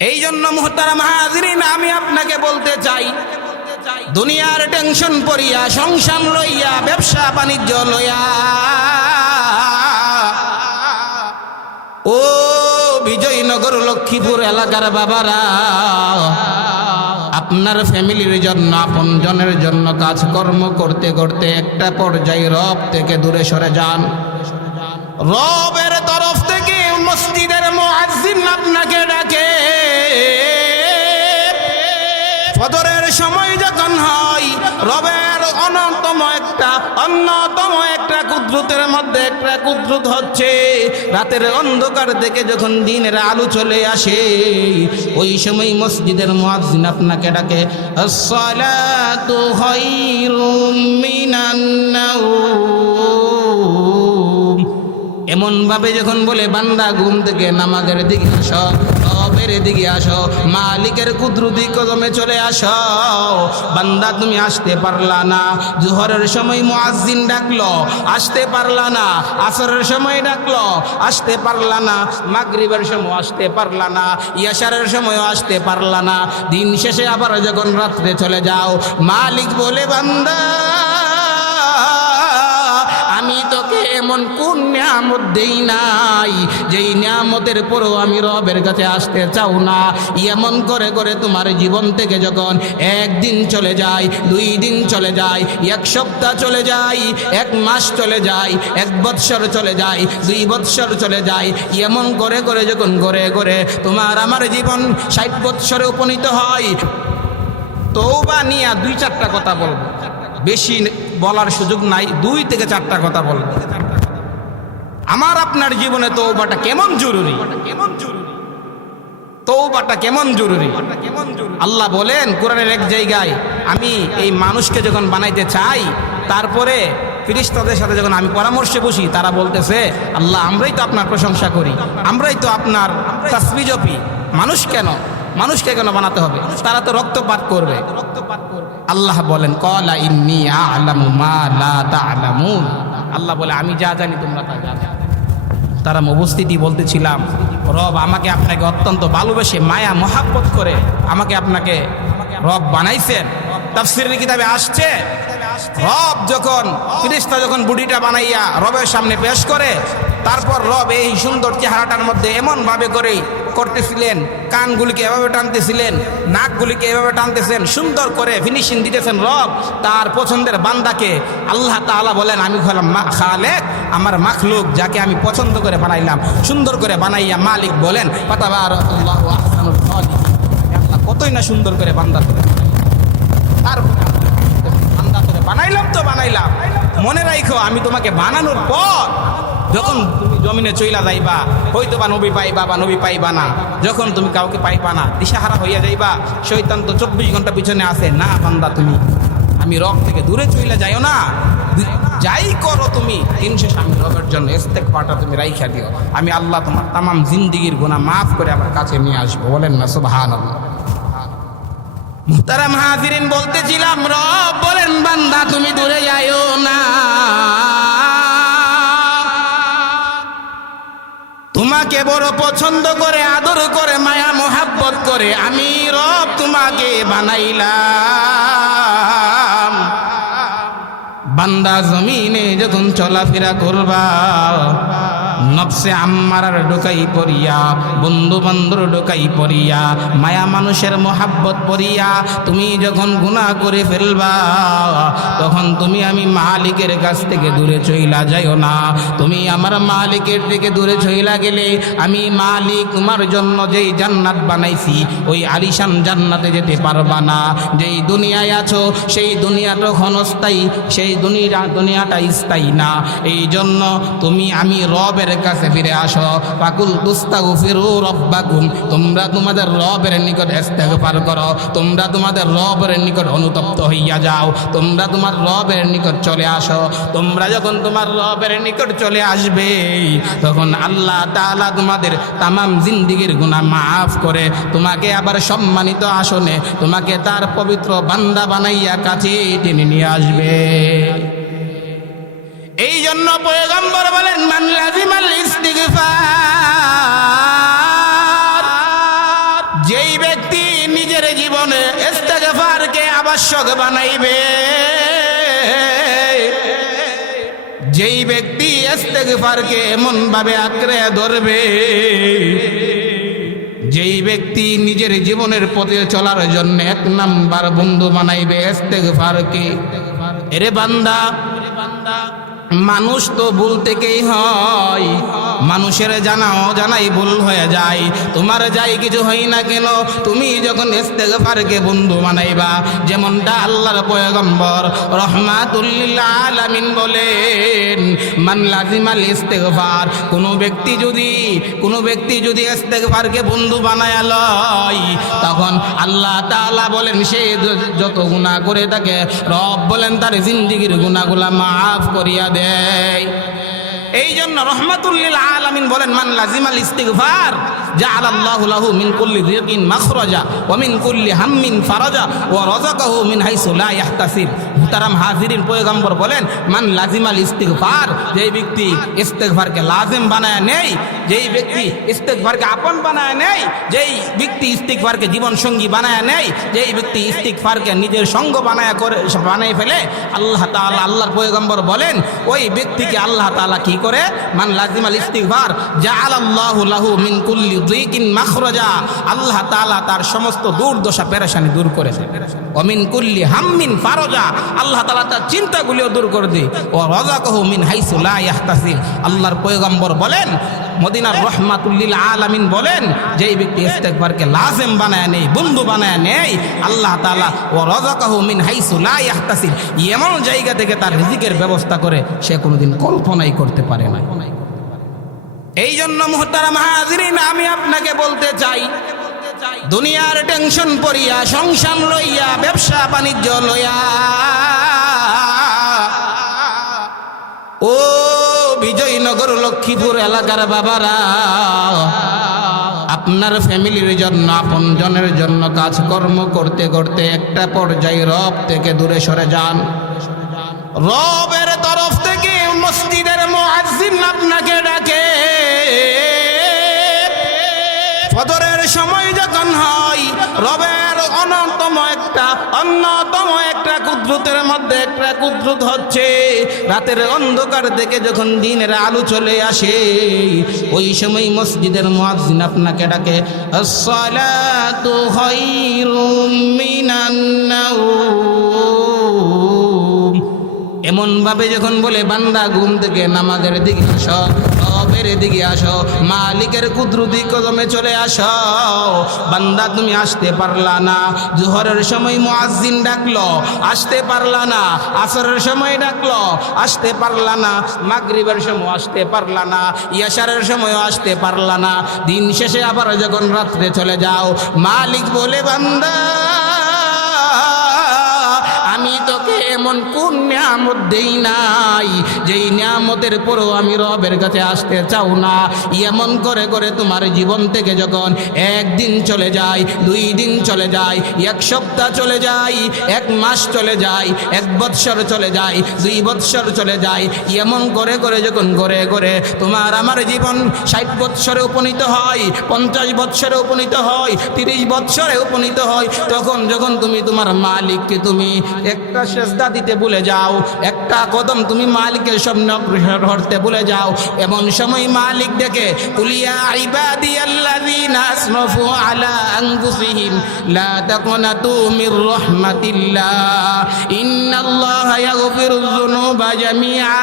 এই জন্য মুহতারাম হাজিরিন, আমি আপনাকে বলতে চাই, দুনিয়ার টেনশন পড়িয়া, সংসার লইয়া, ব্যবসা বাণিজ্য লইয়া, ও বিজয়নগর লক্ষ্মীপুর এলাকার বাবারা, আপনার ফ্যামিলির জন্য, আপনজনের জন্য কাজকর্ম করতে করতে একটা পর্যায়ে রব থেকে দূরে সরে যান। রবের তরফ থেকে মসজিদের মুয়াজ্জিন আপনাকে ডাকে, ফজরের সময় যখন হয়, রবের অন্যতম একটা কুদরতের মধ্যে একটা কুদরত হচ্ছে, রাতের অন্ধকার থেকে যখন দিনের আলো চলে আসে, ওই সময় মসজিদের মুয়াজ্জিন আপনাকে ডাকে, আসসালাতু খায়রুম মিনান নাওম। এমন ভাবে যখন বলে, বান্দা ঘুম থেকে নামাজের দিকে আসো, রবের দিকে আসো, মালিকের কুদরতি কদমে চলে আসো। বান্দা তুমি আসতে পারলা না, জোহরের সময় মুয়াজ্জিন ডাকলো, আসতে পারলা না, আসরের সময় ডাকলো, আসতে পারলা না, মাগরিবের সময় আসতে পারলা না, ইয়াশারের সময় আসতে পারলা না, দিন শেষে আবার যখন রাত্রে চলে যাও, মালিক বলে, বান্দা আমি তোকে এমন কোন নিয়ামত দেই নাই যেই নিয়ামতের পরও আমি রবের কাছে আসতে চাও না। এমন করে করে তোমার জীবন থেকে যখন একদিন চলে যায়, 2 দিন চলে যায়, 1 সপ্তাহ চলে যায়, 1 মাস চলে যায়, 1 বৎসর চলে যায়, 2 বৎসর চলে যায়, এমন করে করে যখন ঘরে ঘরে তোমার আমার জীবন 60 বৎসরে উপনীত হয়, তওবা নিয়া 2-4টা কথা বলবো, বেশি বলার সুযোগ নাই, 2 থেকে 4টা কথা বলবো। আমার আপনার জীবনে তওবাটা কেমন জরুরি, তওবাটা কেমন জরুরি। আল্লাহ বলেন কোরআনের এক জায়গায়, আমি এই মানুষকে যখন বানাইতে চাই, তারপরে ফেরেশতাদের সাথে যখন আমি পরামর্শে বসি, তারা বলতেছে, আল্লাহ আমরাই তো আপনার প্রশংসা করি, আমরাই তো আপনার তাসবিহ জপি, মানুষকে কেন বানাতে হবে, তারা তো রক্তপাত করবে। আল্লাহ বলেন, ক্বালা ইন্নী আ'লামু মা লা তা'লামুন। আল্লাহ বলে, আমি যা জানি তোমরা তা জানো। তারা উপস্থিতি বলতেছিলাম, রব আমাকে আপনাকে অত্যন্ত ভালোবেসে, মায়া মহাব্বত করে আমাকে আপনাকে রব বানাইছেন। তাফসীরের কিতাবে আসছে, রব যখন ফেরেশতা যখন বুড়িটা বানাইয়া রবের সামনে পেশ করে, তারপর রব এই সুন্দর চেহারাটার মধ্যে এমন ভাবে করে করতেছিলেন, কানগুলিকে এভাবে টানতেছিলেন, নাকগুলিকে এভাবে টানতেছেন, সুন্দর করে ফিনিশিং দিতেছেন রব তার পছন্দের বান্দাকে। আল্লাহ তাআলা বলেন, আমি হলাম খালেক, আমার মাখলুক যাকে আমি পছন্দ করে বানাইলাম, সুন্দর করে বানাইয়া মালিক বলেন, ফাতাবারাকাল্লাহু আহসানুল খালিকিন। আল্লাহ কতই না সুন্দর করে বান্দা করে, আর বান্দা করে বানাইলাম তো বানাইলাম। মনে রাখো, আমি তোমাকে বানানোর পর যখন তুমি জমিনে চইলা যাইবা, হয়তো বা নবী পাইবা বা নবী পাইবা না, যখন তুমি কাউকে পাইবা না, দিশাহারা হইয়া যাইবা, শয়তান তো 24 ঘন্টা পিছনে আসে, না বান্দা তুমি আমি রব থেকে দূরে চইলা যাইও না, যাই করো তুমি দিন শেষে আমি রবের জন্য ইস্তেগফারটা তুমি রাইখা দিও, আমি আল্লাহ তোমার তামাম জিন্দেগির গুনাহ মাফ করে আমার কাছে নিয়ে আসবো। বলেন না সুবহানাল্লাহ। মুহতারাম হাজিরিন, বলতেছিলাম, রব বলেন, বান্দা তুমি দূরে যাইও না, তোমাকে বড় পছন্দ করে, আদর করে, মায়া মোহাব্বত করে আমি রব তোমাকে বানাইলাম। বান্দা জমিনে যখন চলাফেরা করবা, নফসে আম্মারার ঢোকাই পড়িয়া, বন্ধু বান্ধব ঢোকাই পড়িয়া, মায়া মানুষের মোহাব্বত পড়িয়া তুমি যখন গুনাহ করে ফেলবা, তখন তুমি আমি মালিকের কাছ থেকে দূরে চইলা যাইও না। তুমি আমার মালিকের থেকে দূরে চইলা গেলে আমি মালিক তোমার জন্য যেই জান্নাত বানাইছি, ওই আলিশান জান্নাতে যেতে পারবা না। যেই দুনিয়ায় আছো সেই দুনিয়াটা ক্ষণস্থায়ী, সেই দুনিয়াটা স্থায়ী না। এই জন্য তুমি আমি রবের কাছে ফিরে আসো। ফাকুল তুস্তাগফিরু রাব্বাকুম, তোমরা তোমাদের রবের নিকট ইস্তেগফার করো, তোমরা তোমাদের রবের নিকট অনুতপ্ত হইয়া যাও, তোমরা তোমার রবের নিকট চলে আসো। তোমরা যখন তোমার রবের নিকট চলে আসবে, তখন আল্লাহ তাআলা তোমাদের তামাম জিন্দেগির গুনাহ মাফ করে তোমাকে আবার সম্মানিত আসনে, তোমাকে তার পবিত্র বান্দা বানাইয়া কাছে টেনে নিয়ে আসবে। এই জন্য পয়গম্বর বলেন, মান লাজিমাল ইস্তিগফার, যেই ব্যক্তি নিজের জীবনে ইস্তেগফারকে আবশ্যক বানাইবে, যেই ব্যক্তি ইস্তেগফারকে এমন ভাবে আঁকড়ে ধরবে, যেই ব্যক্তি নিজের জীবনের পথে চলার জন্য এক নাম্বার বন্ধু বানাইবে ইস্তেগফারকে। এরে বান্দা, মানুষ তো ভুল থেকেই হয়, মানুষের জানাই ভুল হয়ে যায়। তোমার যাই কিছু হয় না কেন, তুমি যখন ইস্তেগফারকে বন্ধু বানাইবা, যেমনটা আল্লাহর পয়গম্বর রহমাতুল লিল আলামিন বলেন, মান লাজিমাল ইস্তেগফার, কোনো ব্যক্তি যদি ইস্তেগফারকে বন্ধু বানায়া লয়, তখন আল্লাহ তাআলা বলেন সে যত গুনাহ করে থাকে রব বলেন তার জিন্দেগীর গুনাহগুলা মাফ করিয়া দেয়। এই জন্য রহমাতুল লিল আলামিন বলেন, মান লাজিমাল ইস্তিগফার জাআলাল্লাহু লাহু মিন কুল্লি যিকিন মাখরাজা ওয়া মিন কুল্লি হাম্মিন ফারাজা ওয়া রাযাকাহু মিন হাইসু লা ইয়াহতাসিব। মুহতারাম হাজিরিন, পয়গম্বর বলেন, মান লাজিমাল ইস্তিগফার, যেই ব্যক্তি ইস্তিগফারকে লাজিম বানায় নেই, যেই ব্যক্তি ইস্তিগফারকে আপন বানায় নেই, যেই ব্যক্তি ইস্তিগফারকে জীবন সঙ্গী বানায় নেই, যেই ব্যক্তি ইস্তিগফারকে নিজের সঙ্গ বানায় ফেলে, আল্লাহ তাআলা, আল্লাহর পয়গম্বর বলেন, ওই ব্যক্তিকে আল্লাহ তাআলা কি করে, মান লাজিমাল ইস্তিগফার জাআলাল্লাহু লাহু মিন কুল্লি যিকিন মাখরাজা, আল্লাহ তাআলা তার সমস্ত দুর্দশা পেরেশানি দূর করে দেয়। ওয়া মিন কুল্লি হাম্মিন ফারাজা, আল্লাহ তাআলা তার চিন্তাগুলিও দূর করে দেয়। ওয়া রাযাকাহু মিন হাইসু লা ইয়াহতাসিব, আল্লাহর পয়গম্বর বলেন, মদিনার রহমাতুল লিল আলামিন বলেন, যেই ব্যক্তি ইস্তেগফারকে লাজিম বানায় নেই, বন্ধু বানায় নেই, আল্লাহ তাআলা ওয়া রাযাকাহু মিন হাইসু লা ইয়াহতাসিব, এমন জায়গা থেকে তার রিজিকের ব্যবস্থা করে সে কোনোদিন কল্পনাই করতে পারে না। এই জন্য মুহতারাম হাজিরিন, আমি আপনাকে বলতে চাই, দুনিয়ার টেনশন পড়িয়া, সংসার লইয়া, ব্যবসা বাণিজ্য লইয়া, ও বিজয়নগর লক্ষ্মীপুর এলাকার বাবারা, আপনার ফ্যামিলির জন্য, আপন জনের জন্য কাজকর্ম করতে করতে একটা পর্যায়ে রব থেকে দূরে সরে যান। রবের তরফ থেকে মসজিদের মুয়াজ্জিন আপনাকে ডাকে, ফজরের সময় যখন হয়, রবের অন্যতম একটা কুদরতের মধ্যে একটা কুদরত হচ্ছে, রাতের অন্ধকার থেকে যখন দিনের আলো চলে আসে, ওই সময় মসজিদের মুয়াজ্জিন আপনাকে ডাকে, আসসালাতু খায়রুম মিনান নাওম। এমন ভাবে যখন বলে, বান্দা ঘুম থেকে নামাজের দিকে আসো, রবের দিকে আসো, মালিকের কুদরতি কদমে চলে আসো। বান্দা তুমি আসতে পারলা না, জোহরের সময় মুয়াজ্জিন ডাকলো, আসতে পারলা না, আসরের সময় ডাকলো, আসতে পারলা না, মাগরিবের সময় আসতে পারলা না, ইশারের সময় আসতে পারলা না, দিন শেষে আবার যখন রাত্রে চলে যাও, মালিক বলে, বান্দা আমি তোকে এমন কোন নিয়ামত দেই নাই, যেই নিয়ামতের পরও আমি রবের কাছে আসতে চাও না। এমন করে করে তোমার জীবন থেকে যখন একদিন চলে যায়, 2 দিন চলে যায়, 1 সপ্তাহ চলে যায়, 1 মাস চলে যায়, 1 বৎসর চলে যায়, 2 বৎসর চলে যায়, এমন করে করে যখন ঘরে ঘরে তোমার আমার জীবন 60 বৎসরে উপনীত হয়, 50 বৎসরে উপনীত হয়, 30 বৎসরে উপনীত হয়, তখন যখন তুমি তোমার মালিককে তুমি একটা সেজদা দিতে ভুলে যাও, একটা কদম তুমি মালিকের সামনে অগ্রসর হতে ভুলে যাও, এমন সময় মালিক দেখে, কুলিয়া ইবাদিয়াল্লাযীনা আসরাফু আলা আনফুসিহিম লা তাকনাতু মির রাহমাতিল্লাহ ইন্নাল্লাহা ইয়াগফিরুয যুনুবা জামিআ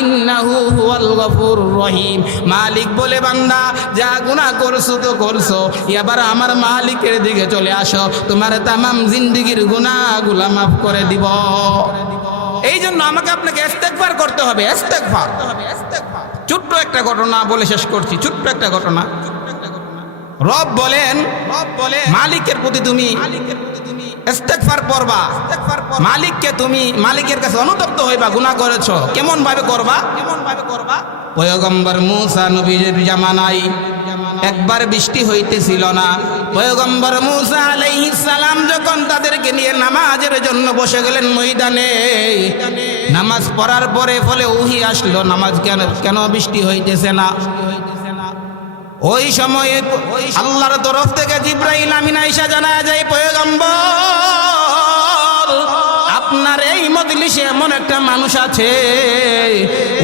ইন্নাহু হুয়াল গফুরুর রহিম। মালিক বলে, বান্দা যা গুনাহ করছো তো করছো, এবার আমার মালিকের দিকে চলে আসো, তোমার তামাম জিন্দেগীর গুনাহগুলো মাফ করে দিব। এই জন্য আমাকে আপনাকে ইস্তেগফার করতে হবে, ইস্তেগফার। ছোট্ট একটা ঘটনা বলে শেষ করছি, ছোট্ট একটা ঘটনা। রব বলেন, মালিকের প্রতি তুমি ইস্তেগফার করবা, মালিককে তুমি মালিকের কাছে অনুতপ্ত হইবা, গুনাহ করেছো, কেমন ভাবে করবা? পয়গম্বর মূসা নবীর জামানায় একবার বৃষ্টি হইতেছিল না। পয়গম্বর মূসা আলাইহিস সালাম যখন তাদেরকে নিয়ে নামাজের জন্য বসে গেলেন ময়দানে, নামাজ পড়ার পরে ফলে ওহী আসলো, নামাজ কেন বৃষ্টি হইতেছে না? ওই সময়ে আল্লাহর তরফ থেকে জিবরাইল আমিন আয়েশা জানায় যায়, পয়গম্বর আপনার এই মজলিসে এমন একটা মানুষ আছে,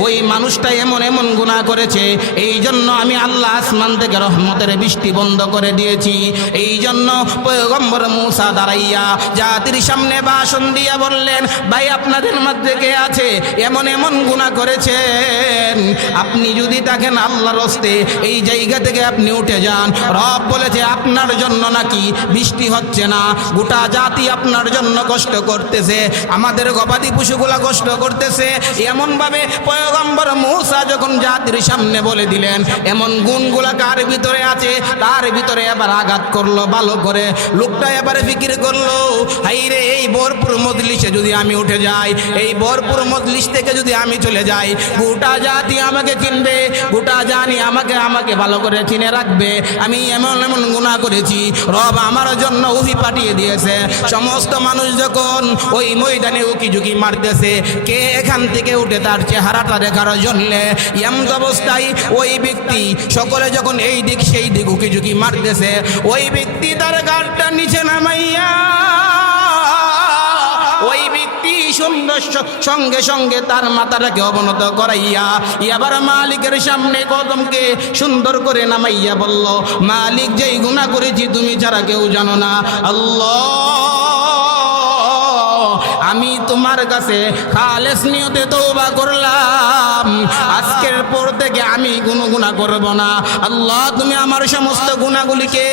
ওই মানুষটা এমন এমন গুনাহ করেছে, এই জন্য আমি আল্লাহ আসমান থেকে রহমতের বৃষ্টি বন্ধ করে দিয়েছি। এই জন্য পয়গম্বর মূসা দাঁড়াইয়া জাতির সামনে ভাষণ দিয়া বললেন, ভাই আপনাদের মধ্যে কে আছে এমন এমন গুনাহ করেছেন, আপনি যদি থাকেন আল্লাহর হস্তে এই জায়গা থেকে আপনি উঠে যান। রব বলেছে আপনার জন্য নাকি বৃষ্টি হচ্ছে না, গোটা জাতি আপনার জন্য কষ্ট করতেছে, আমাদের গবাদি পশুগুলা কষ্ট করতেছে। এমন ভাবে পয়গম্বর মূসা যখন জাতির সামনে বলে দিলেন, এমন গুণগুলা কার ভিতরে আছে, তার ভিতরে এবার আঘাত করলো ভালো করে। লোকটা এবারে ফিকির করলো, হাইরে এই ভরপুর মজলিসে যদি আমি উঠে যাই, এই ভরপুর মজলিস থেকে যদি আমি চলে যাই, গোটা জাতি আমাকে চিনবে, গোটা জানি আমাকে আমাকে ভালো করে চিনে রাখবে। আমি এমন এমন গুনাহ করেছি, রব আমার জন্য ওহী পাঠিয়ে দিয়েছে। সমস্ত মানুষ যখন ওই ময়দানে উকি ঝুঁকি মারতেছে, কে এখান থেকে উঠে তার চেহারাটা দেখার জন্য এমন অবস্থায় ওই ব্যক্তি সকলে যখন এই দিক সেই দিক উকি ঝুঁকি মারতেছে, ওই ব্যক্তি তার গাড়টা নিচে নামাইয়া ওই ব্যক্তি সুন্দর সঙ্গে সঙ্গে তার মাথাটাকে অবনত করাইয়া এবার মালিকের সামনে কদমকে সুন্দর করে নামাইয়া বলল, মালিক যেই গুনাহ করেছি তুমি ছাড়া কেউ জানো না, আল্লাহ আমি তোমার কাছে খালেস নিয়তে তওবা করলাম, আজকের পর থেকে আমি কোনো গুনাহ করব না। আল্লাহ তুমি আমার সমস্ত গুনাহগুলিকে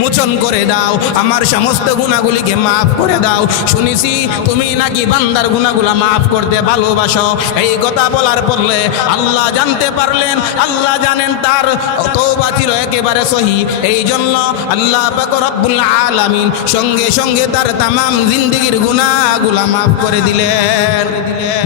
মোচন করে দাও, আমার সমস্ত গুনাহগুলিকে মাফ করে দাও। শুনেছি তুমি নাকি বান্দার গুনাহগুলা মাফ করতে ভালোবাসো। এই কথা বলার পরে আল্লাহ জানতে পারলেন, আল্লাহ জানেন তার তওবা ছিল একেবারে সহি। এই জন্য আল্লাহ পাক রব্বুল আলামিন সঙ্গে সঙ্গে তার তামাম জিন্দেগির গুনাহগুলা মাফ করে দিলেন।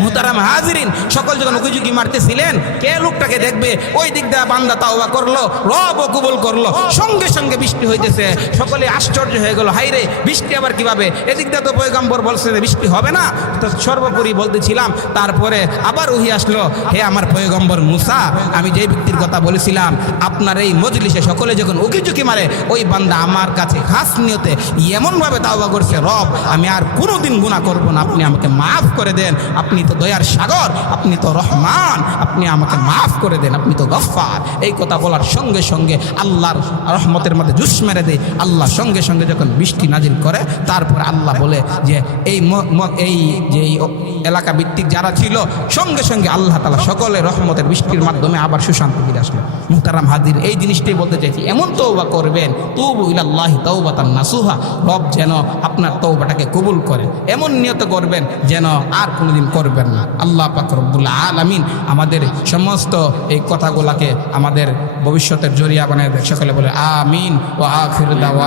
মুহতারাম হাজিরিন, সকল যখন উকিঝুঁকি মারতেছিলেন, কে লোকটাকে দেখবে, ওই দিক দিয়ে বান্দা তাওবা করলো, রব কবুল করলো, সঙ্গে সঙ্গে বৃষ্টি হইতেছে। সকলে আশ্চর্য হয়ে গেল, হাইরে বৃষ্টি আবার কিভাবে, এদিক দিয়ে তো পয়গম্বর বলছে যে বৃষ্টি হবে না। তো সর্বোপরি বলতেছিলাম, তারপরে আবার ওহী আসলো, হে আমার পয়গম্বর মূসা, আমি যে ব্যক্তির কথা বলেছিলাম আপনার এই মজলিসে সকলে যখন উকিঝুঁকি মারে, ওই বান্দা আমার কাছে খাস নিয়তে এমনভাবে তাওবা করছে, রব আমি আর কোনোদিন গুনাহ করব না, আপনি আমাকে মাফ করে দেন, আপনি তো দয়ার সাগর, আপনি তো রহমান, আপনি আমাকে মাফ করে দেন, আপনি তো গফফার। এই কথা বলার সঙ্গে সঙ্গে আল্লাহর রহমতের মধ্যে জুস মেরে দেয়। আল্লাহ সঙ্গে সঙ্গে যখন বৃষ্টি নাজিল করে, তারপর আল্লাহ বলে যে এই যে এলাকা ভিত্তিক যারা ছিল, সঙ্গে সঙ্গে আল্লাহ তাআলা সকলের রহমতের বৃষ্টির মাধ্যমে আবার সুশান্তি ফিরে আসলো। মুহতারাম হাজির, এই জিনিসটাই বলতে চাইছি, এমন তওবা করবেন, তুবু ইলাল্লাহি তাওবাতান নাসুহা, রব যেন আপনার তওবাটাকে কবুল করে, এমন নিয়ত করবেন যেন আর কোনোদিন করবেন না। আল্লাহ পাক রব্বুল আলামিন আমাদের সমস্ত এই কথাগুলাকে আমাদের ভবিষ্যতের জরিয়া বানায় দেয়। সকলে বলে আমিন। ওয়া আখির দাওয়া।